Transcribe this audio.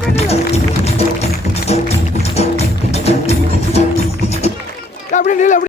Thank you.